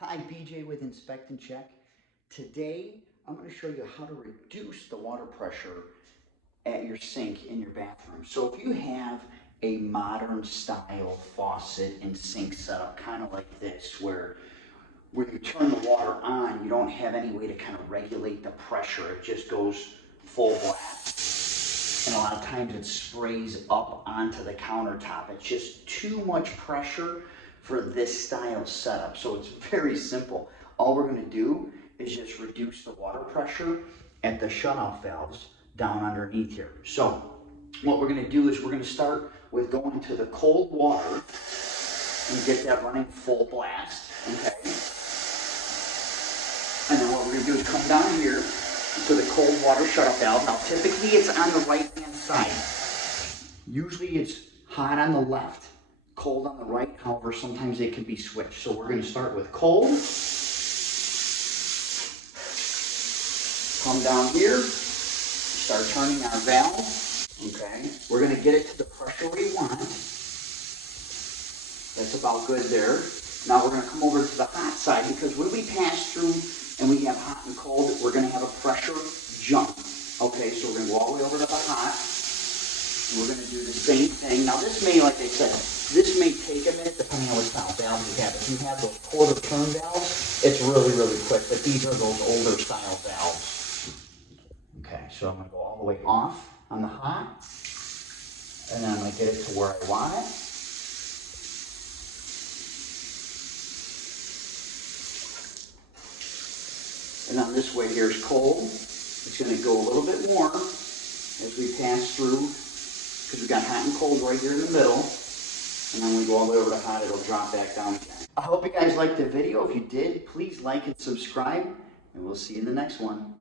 Hi, BJ with Inspect and Check. Today, I'm going to show you how to reduce the water pressure at your sink in your bathroom. So if you have a modern style faucet and sink setup, kind of like this, where when you turn the water on, you don't have any way to kind of regulate the pressure. It just goes full blast. And a lot of times it sprays up onto the countertop. It's just too much pressure for this style setup. So it's very simple. All we're going to do is just reduce the water pressure at the shutoff valves down underneath here. So what we're going to do is we're going to start with going to the cold water and get that running full blast. Okay. And then what we're going to do is come down here to the cold water shutoff valve. Now typically it's on the right hand side. Usually it's hot on the left, cold on the right. However, sometimes it can be switched. So we're going to start with cold. Come down here, start turning our valve. Okay, we're going to get it to the pressure we want. That's about good there. Now we're going to come over to the hot side, because when we pass through and we have hot and cold, we're going to have a pressure jump. Okay, so we're going to go all the way over to the hot. And we're going to do the same thing. Now this may, like I said, this may take a minute depending on what style valve you have. If you have those quarter turn valves, it's really, really quick. But these are those older style valves. Okay, so I'm going to go all the way off on the hot. And then I'm going to get it to where I want it. And now this way here is cold. It's going to go a little bit more as we pass through, because we've got hot and cold right here in the middle. And then when we go all the way over to hot, it'll drop back down again. I hope you guys liked the video. If you did, please like and subscribe, and we'll see you in the next one.